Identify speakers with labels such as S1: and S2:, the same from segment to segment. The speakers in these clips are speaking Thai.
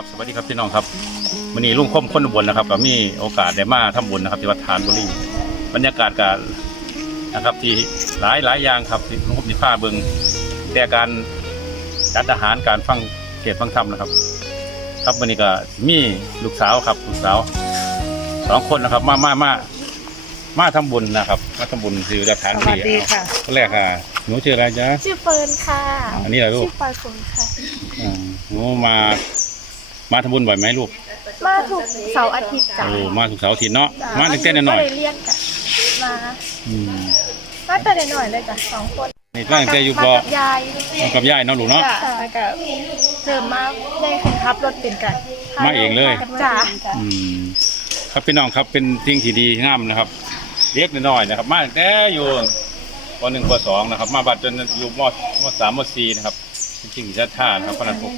S1: ครับสวัสดีครับพี่น้องครับวันนี้ลุงคมคนอุบลนะครับก็มีโอกาสได้มาทำบุญนะครับ ที่วัดทานบุรีบรรยากาศการนะครับ ที่หลายหลายอย่างครับที่ลุงคมที่ผ้าเบิงแต่การจัดอาหารการฟังเทศน์ฟังธรรมนะครับ ครับวันนี้ก็มีลูกสาวครับลูกสาวสองคนนะครับ มามามามาทำบุญนะครับมาทำบุญที่วัดทาน
S2: ส
S1: บุ
S2: วัส
S1: รี
S2: ดีค่ะ
S1: คนแรกค่ะหนูชื่ออะไรจ๊ะ
S3: ชื่อเฟิร์นค่ะ
S1: อันนี้เหรอลูก
S3: ชื่อปอยฝนค่ะ
S1: อ่าหนูมา มาทำบุญบ่อยไหมลูก
S3: มาถูกเสาร์อาทิตย์จ้ะ
S1: โอ้มาถูกเสาร์อาทิตย์เนาะมาตั้งแต่หน่อย
S3: ก็เลยเรียกจ้ะมา
S1: ๆอืม
S3: มาแต่หน่อยๆเลยจ้ะสองคน
S1: นี่ตั้งแต่อยู่
S3: มา
S1: บ่
S3: กับยาย
S1: มากับยายเนาะลูกเนาะ
S3: จ้ะแล้วก็เริ่มมาได้ใครขับรถเป็นกัน
S1: มาเองเลย
S3: จ้ะ
S1: อืมครับพี่น้องครับเป็นสิ่งที่ดีงามนะครับเล็กน้อยๆนะครับ มาตั้งแต่อยู่ปหนึ่งปสองนะครับ มาบัดจนอยู่มมสามมสี่นะครับ เป็นสิ่งที่ชัดท่านะครับเพราะฉะนั้นพวก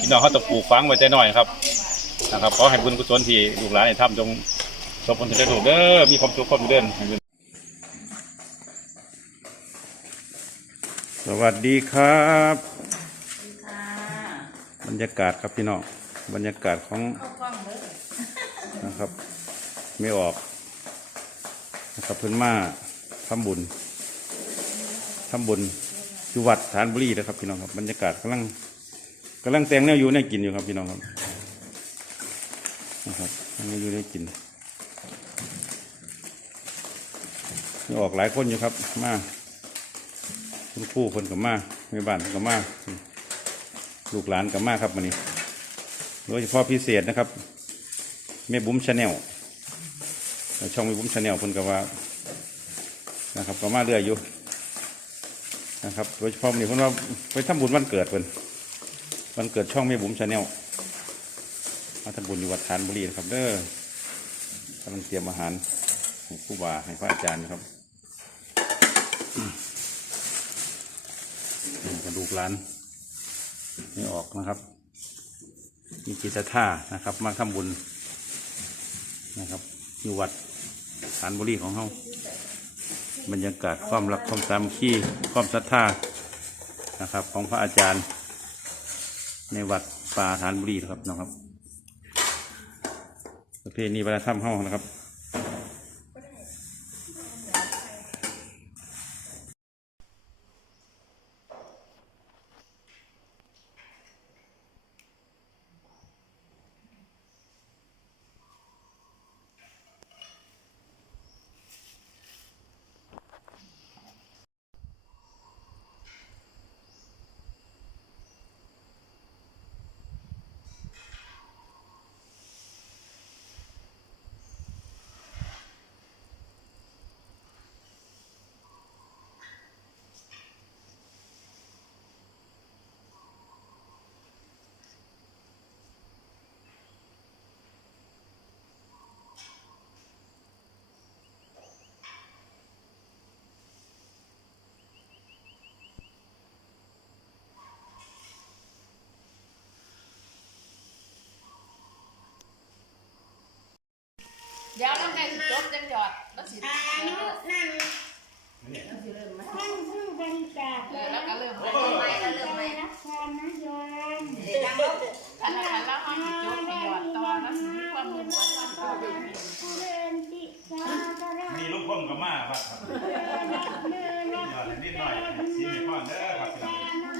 S1: พี่น้องเขาต้องปลูกฝังไว้แต่น้อยครับนะครับขอให้บุญกุศลที่ลูกหลานได้ทำจงสมผลสำเร็จลูกเด้อมีความสุขความเจริญให้บุญสวัสดีครับบรรยากาศครับพี่น้องบรรยากาศของนะครับ ไม่ออกนะครับเพิ่นมาทำบุญทำบุญ อยู่วัดฐานบุรีนะครับพี่น้องครับบรรยากาศกำลังกำลังแต่งแนวอยู่ในกินอยู่ครับพี่น้องครับนะครับกำลังอยู่ในกินมีออกหลายคนอยู่ครับ มาคุณครู่คนกับมาแม่บ้านกับมาลูกหลานกับมาครับวันนี้โดยเฉพาะพิเศษนะครับแม่บุ้มชาแนลช่องแม่บุ้มชาแนลเพิ่นก็ว่านะครับก็มาเรื่อยอยู่ นะครับโดยเฉพาะนนี้เพิ่นว่าไปทำบุญวันเกิดเพิ่นวันเกิดช่องแม่บุ้มชาแนลมาทำบุญอยู่วัดฐานบุรีนะครับ เด้อกำลังเตรียมอาหารให้ผู้บ่าให้พระอาจารย์นะครับกระดูกหลานนี่ออกนะครับ มีจิตทธานะครับ มาทำบุญนะครับอยู่วัดฐานบุรีของเฮา บรรยากาศความรักความสามัคคีความศรัทธานะครับ ของพระอาจารย์ ในวัดป่าฐานบุรีนะครับนะครับประเพณีวัฒนธรรมเฮานะครับ
S4: ดี๋ยวน้ำแดงจบจังหยอดแล้วสิ
S5: อายุนั่นท่านผู้บริจาค
S4: เออแล้วก็เริ่ม
S5: ไป
S4: ไปแล้วเริ่มไป
S5: รับพรนะโยม
S4: อันนั้นแล้วเอาสิจบไปหยอดต่อแล้วสิมีความรู้ว่าท่านก็ดี
S5: ผู้เรนติสาตระ
S1: มีลูกพ่อมกับมาครับ
S5: นิ
S1: ดหน่อยสีไม่พ่อเด้อครับ
S5: สานัง